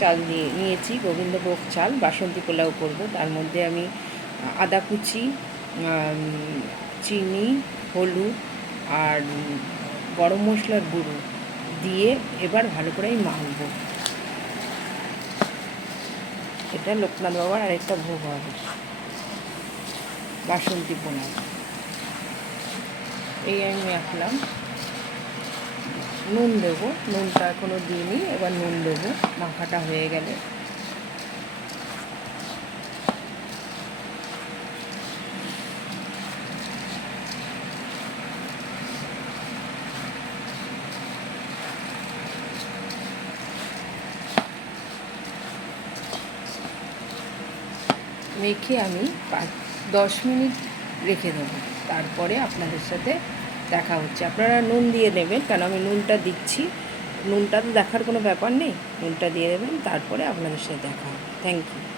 চাল নিয়েছি, গোবিন্দভোগ চাল, বাসন্তী পোলাও করব। তার মধ্যে আমি আদা কুচি, চিনি, হলুদ আর গরম মশলার গুঁড়ো দিয়ে এবার ভালো করে আমি মাখবো। এটা লোকনাথ বাবার আরেকটা ভোগ হবে, বাসন্তী পোলাও। এই আমি মাখলাম। নুন দেবো, নুনটা এখনও দিইনি, এবার নুন দেবো মাখাটা হয়ে গেলে। মেখে আমি 10 মিনিট রেখে দেবো, তারপরে আপনাদের সাথে দেখা হচ্ছে। আপনারা নুন দিয়ে নেবেন, কারণ আমি নুনটা দিচ্ছি, নুনটা তো দেখার কোনো ব্যাপার নেই, নুনটা দিয়ে দেবেন, তারপরে আপনাদের সাথে দেখা হবে। Thank you.